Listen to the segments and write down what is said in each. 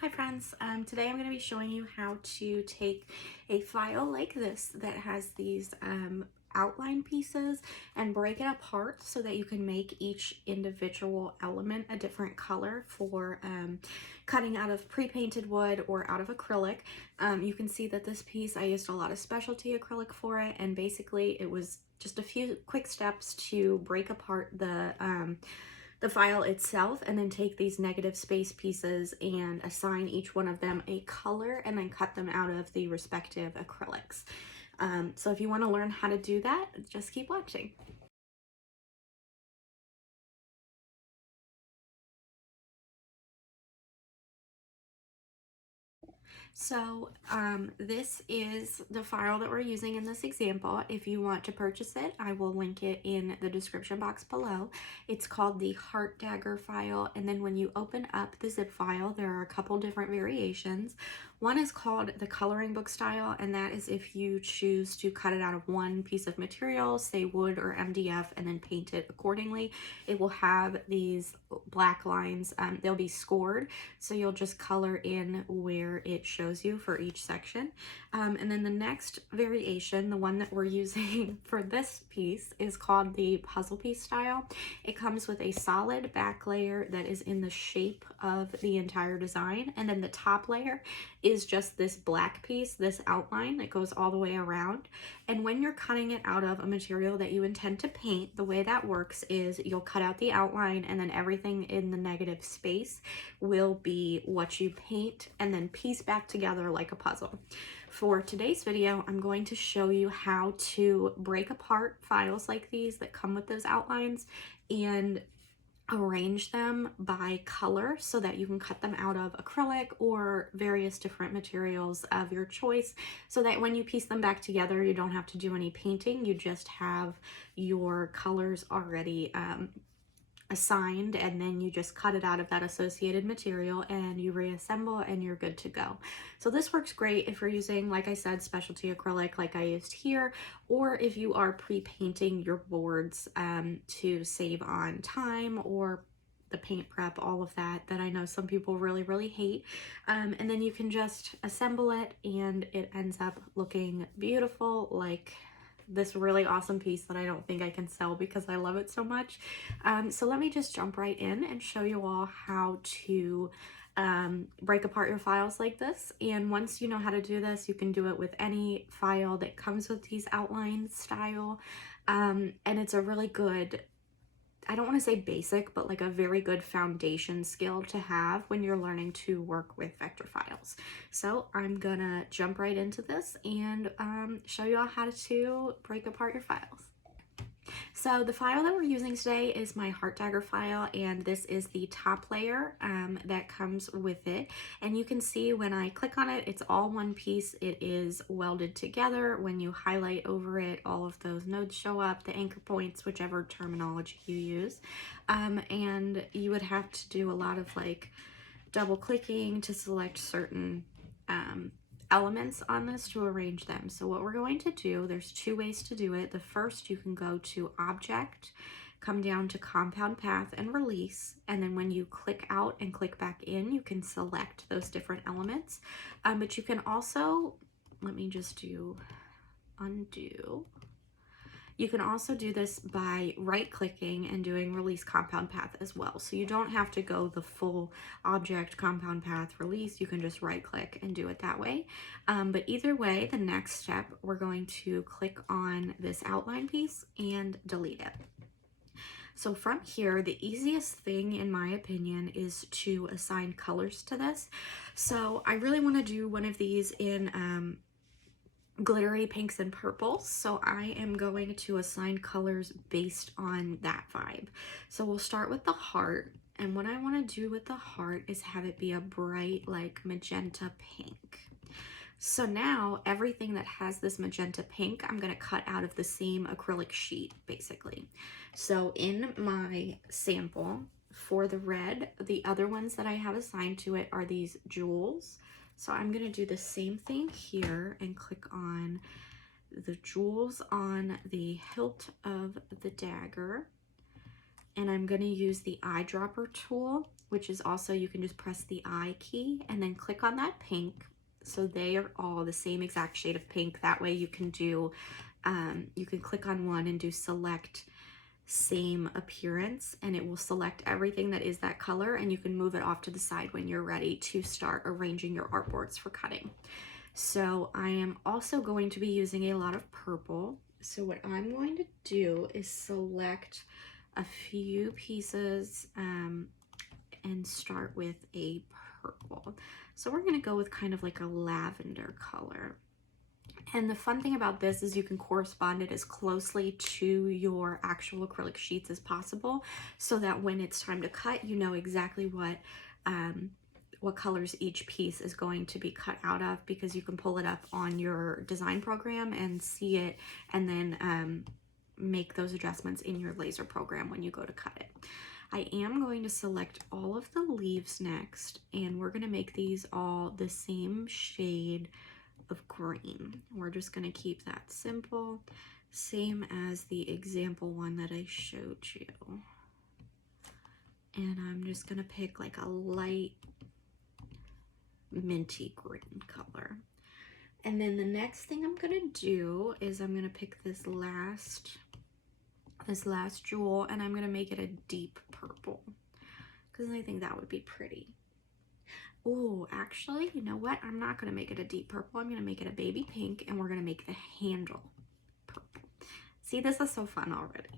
Hi friends, today I'm going to be showing you how to take a file like this that has these outline pieces and break it apart so that you can make each individual element a different color for cutting out of pre-painted wood or out of acrylic. You can see that this piece I used a lot of specialty acrylic for it, and basically it was just a few quick steps to break apart the file itself and then take these negative space pieces and assign each one of them a color and then cut them out of the respective acrylics. So if you want to learn how to do that, just keep watching. So this is the file that we're using in this example. If you want to purchase it, I will link it in the description box below. It's called the Heart Dagger file, and then when you open up the zip file, there are a couple different variations. One is called the coloring book style, and that is if you choose to cut it out of one piece of material, say wood or MDF, and then paint it accordingly. It will have these black lines. They'll be scored, so you'll just color in where it shows you for each section. And then the next variation, the one that we're using for this piece, is called the puzzle piece style. It comes with a solid back layer that is in the shape of the entire design, and then the top layer is just this black piece, this outline that goes all the way around. And when you're cutting it out of a material that you intend to paint, the way that works is you'll cut out the outline, and then everything in the negative space will be what you paint and then piece back together like a puzzle. For today's video, I'm going to show you how to break apart files like these that come with those outlines and arrange them by color so that you can cut them out of acrylic or various different materials of your choice, so that when you piece them back together, you don't have to do any painting. You just have your colors already assigned, and then you just cut it out of that associated material and you reassemble and you're good to go. So this works great if you're using, like I said, specialty acrylic like I used here, or if you are pre-painting your boards to save on time, or the paint prep, all of that I know some people really hate. And then you can just assemble it and it ends up looking beautiful, like this really awesome piece that I don't think I can sell because I love it so much. So let me just jump right in and show you all how to break apart your files like this. And once you know how to do this, you can do it with any file that comes with these outline style. And it's a really good, I don't want to say basic, but like a very good foundation skill to have when you're learning to work with vector files. So I'm gonna jump right into this and show you all how to break apart your files. So the file that we're using today is my Heart Dagger file, and this is the top layer that comes with it. And you can see when I click on it, it's all one piece. It is welded together. When you highlight over it, all of those nodes show up, the anchor points, whichever terminology you use. And you would have to do a lot of like double clicking to select certain elements on this to arrange them. So what we're going to do, there's two ways to do it. The first, you can go to Object, come down to Compound Path and Release, and then when you click out and click back in, you can select those different elements. But you can also, let me just do undo. You can also do this by right-clicking and doing Release Compound Path as well. So you don't have to go the full Object, Compound Path, Release. You can just right-click and do it that way. But either way, the next step, we're going to click on this outline piece and delete it. So from here, the easiest thing, in my opinion, is to assign colors to this. So I really want to do one of these in glittery pinks and purples, so I am going to assign colors based on that vibe. So we'll start with the heart, and what I want to do with the heart is have it be a bright like magenta pink. So now everything that has this magenta pink, I'm going to cut out of the same acrylic sheet basically. So in my sample for the red, the other ones that I have assigned to it are these jewels. So I'm going to do the same thing here and click on the jewels on the hilt of the dagger. And I'm going to use the eyedropper tool which is also, you can just press the I key and then click on that pink. So they are all the same exact shade of pink. That way you can do, you can click on one and do select same appearance, and it will select everything that is that color, and you can move it off to the side when you're ready to start arranging your artboards for cutting. So I am also going to be using a lot of purple. So what I'm going to do is select a few pieces and start with a purple. So we're going to go with kind of like a lavender color. And the fun thing about this is you can correspond it as closely to your actual acrylic sheets as possible, so that when it's time to cut, you know exactly what colors each piece is going to be cut out of, because you can pull it up on your design program and see it, and then make those adjustments in your laser program when you go to cut it. I am going to select all of the leaves next, and we're going to make these all the same shade of green. We're just going to keep that simple, same as the example one that I showed you. And I'm just going to pick like a light minty green color. And then the next thing I'm going to do is I'm going to pick this last jewel, and I'm going to make it a deep purple, because I think that would be pretty. Oh, actually, you know what? I'm not going to make it a deep purple. I'm going to make it a baby pink, and we're going to make the handle purple. See, this is so fun already.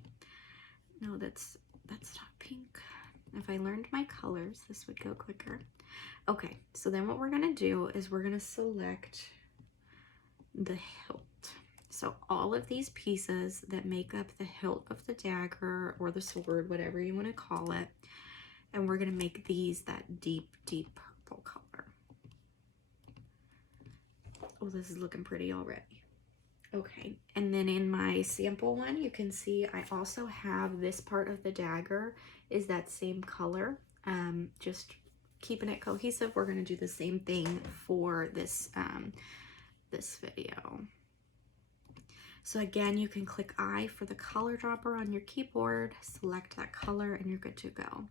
No, that's not pink. If I learned my colors, this would go quicker. Okay, so then what we're going to do is we're going to select the hilt. So all of these pieces that make up the hilt of the dagger or the sword, whatever you want to call it, and we're going to make these that deep, deep purple color. Oh, this is looking pretty already. Okay, and then in my sample one, you can see I also have this part of the dagger is that same color. Just keeping it cohesive, we're going to do the same thing for this, this video. So again, you can click I for the color dropper on your keyboard, select that color, and you're good to go.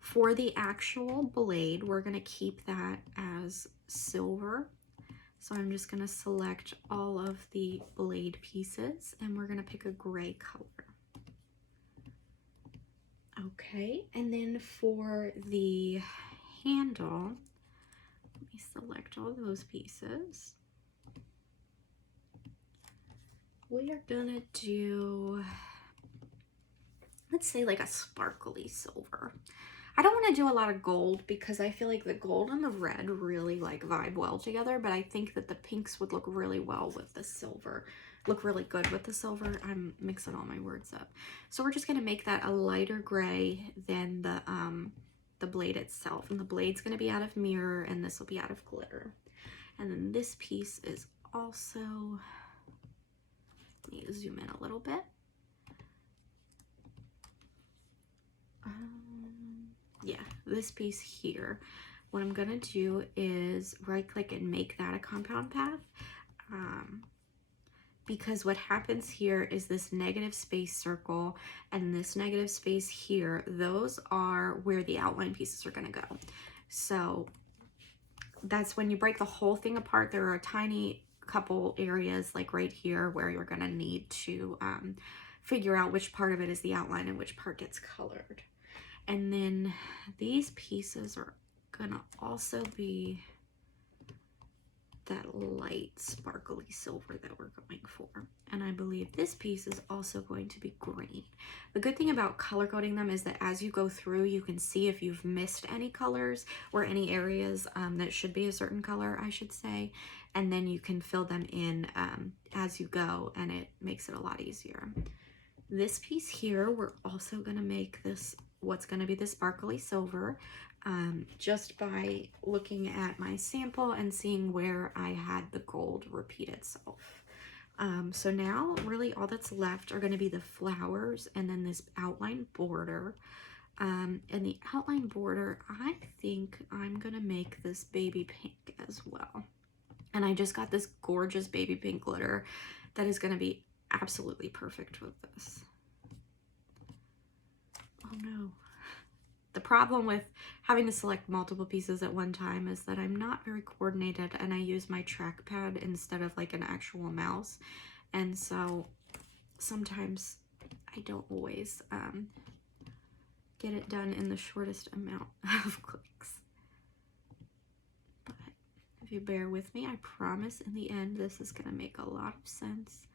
For the actual blade, we're going to keep that as silver. So I'm just going to select all of the blade pieces, and we're going to pick a gray color. Okay, and then for the handle, let me select all those pieces. We are going to do, let's say like a sparkly silver. I don't want to do a lot of gold because I feel like the gold and the red really like vibe well together, but I think that the pinks would look really well with the silver, look really good with the silver. I'm mixing all my words up. So we're just going to make that a lighter gray than the blade itself, and the blade's going to be out of mirror and this will be out of glitter. And then this piece is also, let me zoom in a little bit. Yeah, this piece here, what I'm gonna do is right click and make that a compound path, because what happens here is this negative space circle and this negative space here, those are where the outline pieces are gonna go. So that's when you break the whole thing apart, there are a tiny couple areas like right here where you're gonna need to figure out which part of it is the outline and which part gets colored. And then these pieces are gonna also be that light sparkly silver that we're going for. And I believe this piece is also going to be green. The good thing about color coding them is that as you go through, you can see if you've missed any colors or any areas that should be a certain color, I should say. And then you can fill them in as you go, and it makes it a lot easier. This piece here, we're also gonna make this what's going to be the sparkly silver, just by looking at my sample and seeing where I had the gold repeat itself. So now really all that's left are going to be the flowers and then this outline border. And the outline border, I think I'm going to make this baby pink as well. And I just got this gorgeous baby pink glitter that is going to be absolutely perfect with this. Oh no. The problem with having to select multiple pieces at one time is that I'm not very coordinated and I use my trackpad instead of like an actual mouse. And so sometimes I don't always get it done in the shortest amount of clicks. But if you bear with me, I promise in the end this is going to make a lot of sense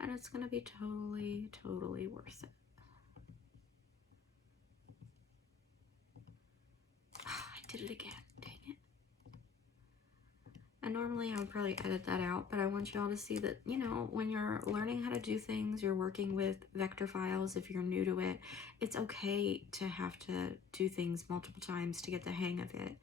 and it's going to be totally, totally worth it. Oh, I did it again, dang it. And normally I would probably edit that out, but I want you all to see that, you know, when you're learning how to do things, you're working with vector files, if you're new to it, it's okay to have to do things multiple times to get the hang of it.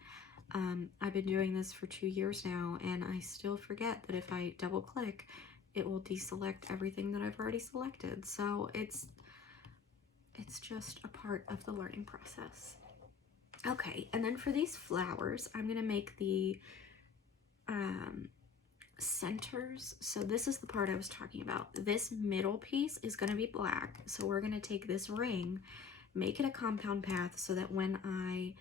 I've been doing this for 2 years now, and I still forget that if I double click, it will deselect everything that I've already selected. So it's just a part of the learning process. Okay, and then for these flowers, I'm gonna make the centers. So this is the part I was talking about. This middle piece is going to be black. So we're going to take this ring, make it a compound path so that when I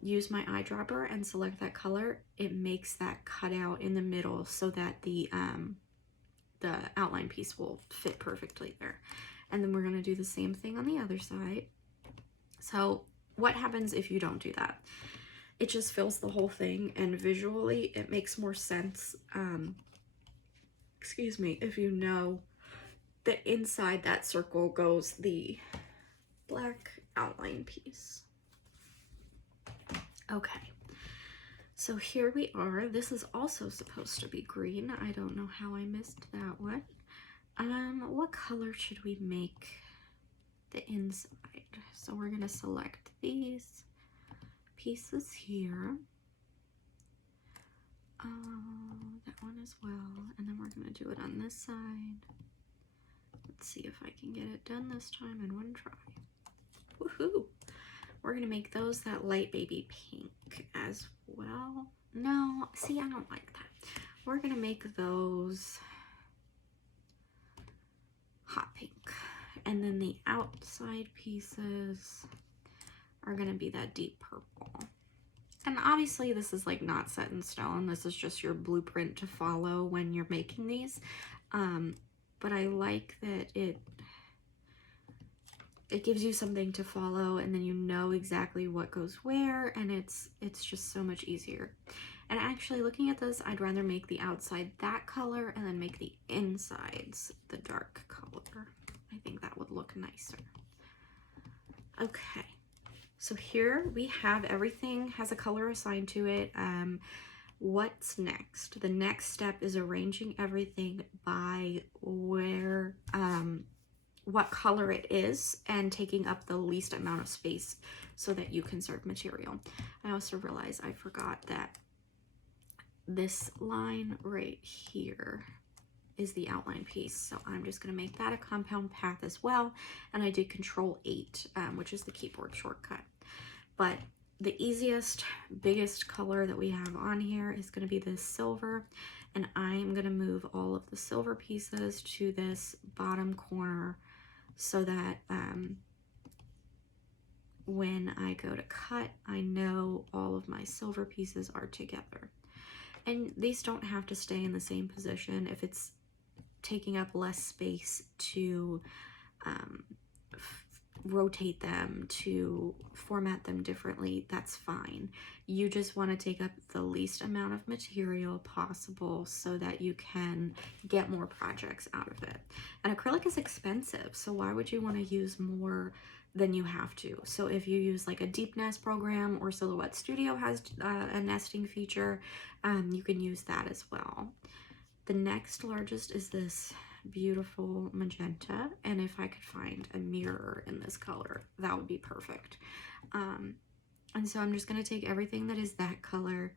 use my eyedropper and select that color, it makes that cutout in the middle so that the outline piece will fit perfectly there. And then we're going to do the same thing on the other side. So what happens if you don't do that? It just fills the whole thing, and visually it makes more sense, excuse me, if you know that inside that circle goes the black outline piece. Okay, so here we are. This is also supposed to be green. I don't know how I missed that one. What color should we make the inside? So we're gonna select these pieces here. That one as well, and then we're going to do it on this side. Let's see if I can get it done this time in one try. Woohoo! We're going to make those that light baby pink as well. No, see, I don't like that. We're going to make those hot pink, and then the outside pieces are going to be that deep purple. And obviously this is like not set in stone. This is just your blueprint to follow when you're making these. But I like that it gives you something to follow, and then you know exactly what goes where, and it's just so much easier. And actually looking at this, I'd rather make the outside that color and then make the insides the dark color. I think that would look nicer. Okay. So here we have everything has a color assigned to it. What's next? The next step is arranging everything by where, what color it is, and taking up the least amount of space so that you conserve material. I also realized I forgot that this line right here is the outline piece. So I'm just going to make that a compound path as well. And I did Control-8, which is the keyboard shortcut. But the easiest, biggest color that we have on here is going to be this silver. And I'm going to move all of the silver pieces to this bottom corner so that when I go to cut, I know all of my silver pieces are together. And these don't have to stay in the same position. If it's taking up less space to rotate them, to format them differently, that's fine. You just want to take up the least amount of material possible so that you can get more projects out of it. And acrylic is expensive, so why would you want to use more than you have to? So if you use like a deep nest program, or Silhouette Studio has a nesting feature, you can use that as well. The next largest is this beautiful magenta, and if I could find a mirror in this color, that would be perfect. And so I'm just going to take everything that is that color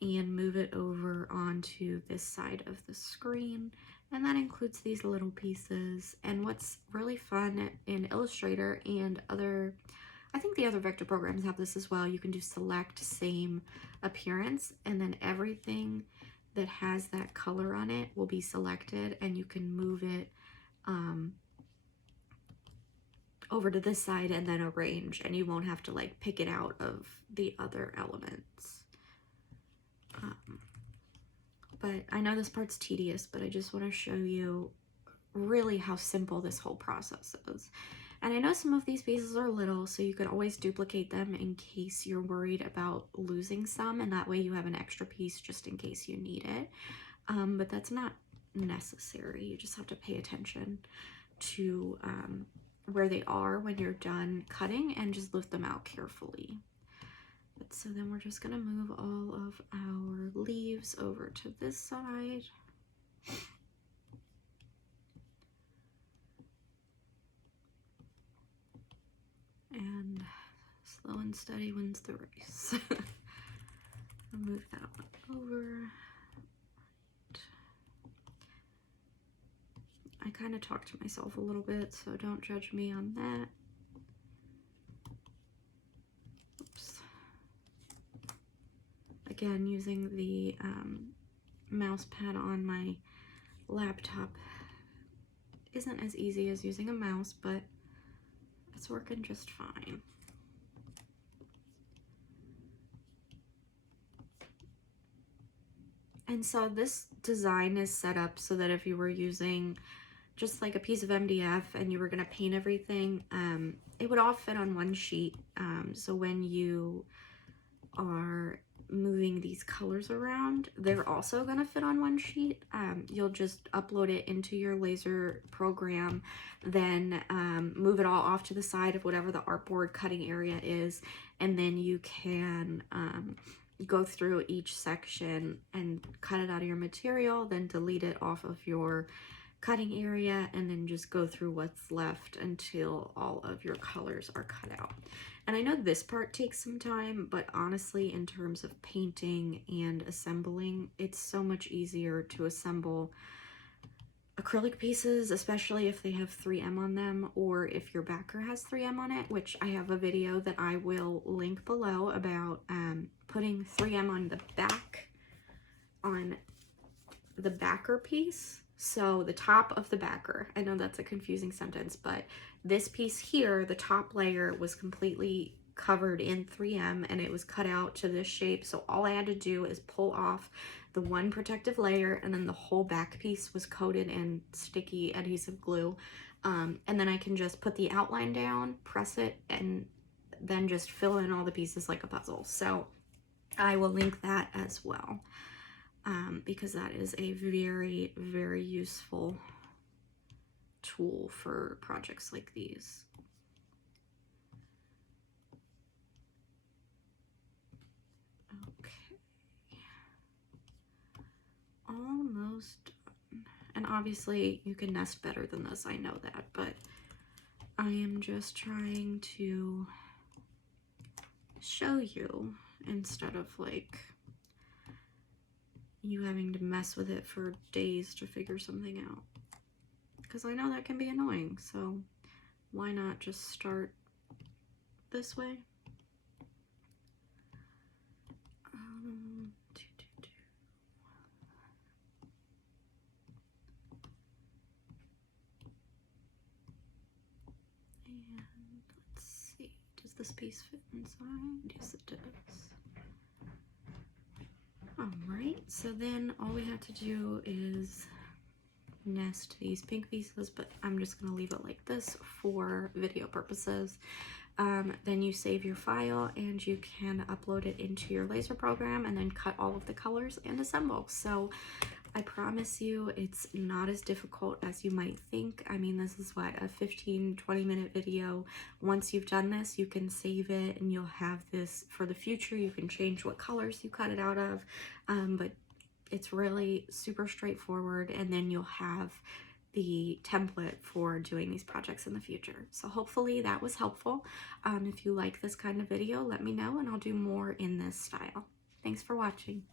and move it over onto this side of the screen, and that includes these little pieces. And what's really fun in Illustrator and other, I think the other vector programs have this as well, you can do select same appearance, and then everything that has that color on it will be selected, and you can move it over to this side and then arrange, and you won't have to like pick it out of the other elements. But I know this part's tedious, but I just want to show you really how simple this whole process is. And I know some of these pieces are little, so you could always duplicate them in case you're worried about losing some, and that way you have an extra piece just in case you need it. But that's not necessary. You just have to pay attention to where they are when you're done cutting and just lift them out carefully. But so then we're just gonna move all of our leaves over to this side. And slow and steady wins the race. I'll move that one over. I kind of talk to myself a little bit, so don't judge me on that. Oops. Again, using the mouse pad on my laptop isn't as easy as using a mouse, but it's working just fine. And so this design is set up so that if you were using just like a piece of MDF and you were going to paint everything, it would all fit on one sheet. So when you are moving these colors around, they're also going to fit on one sheet. You'll just upload it into your laser program, then move it all off to the side of whatever the artboard cutting area is, and then you can go through each section and cut it out of your material, then delete it off of your cutting area, and then just go through what's left until all of your colors are cut out. And I know this part takes some time, but honestly, in terms of painting and assembling, it's so much easier to assemble acrylic pieces, especially if they have 3M on them, or if your backer has 3M on it, which I have a video that I will link below about putting 3M on the back, on the backer piece. So the top of the backer, I know that's a confusing sentence, but this piece here, the top layer was completely covered in 3M and it was cut out to this shape. So all I had to do is pull off the one protective layer, and then the whole back piece was coated in sticky adhesive glue. And then I can just put the outline down, press it, and then just fill in all the pieces like a puzzle. So I will link that as well. Because that is a very, very useful tool for projects like these. Okay. Almost done. And obviously you can nest better than this, I know that, but I am just trying to show you instead of like you having to mess with it for days to figure something out, because I know that can be annoying. So why not just start this way? And let's see, does this piece fit inside? Yes, it does. Alright, so then all we have to do is nest these pink pieces, but I'm just going to leave it like this for video purposes. Then you save your file and you can upload it into your laser program and then cut all of the colors and assemble. So I promise you it's not as difficult as you might think. I mean, this is what, a 15-20 minute video. Once you've done this, you can save it and you'll have this for the future. You can change what colors you cut it out of, but it's really super straightforward, and then you'll have the template for doing these projects in the future. So hopefully that was helpful. If you like this kind of video, let me know and I'll do more in this style. Thanks for watching.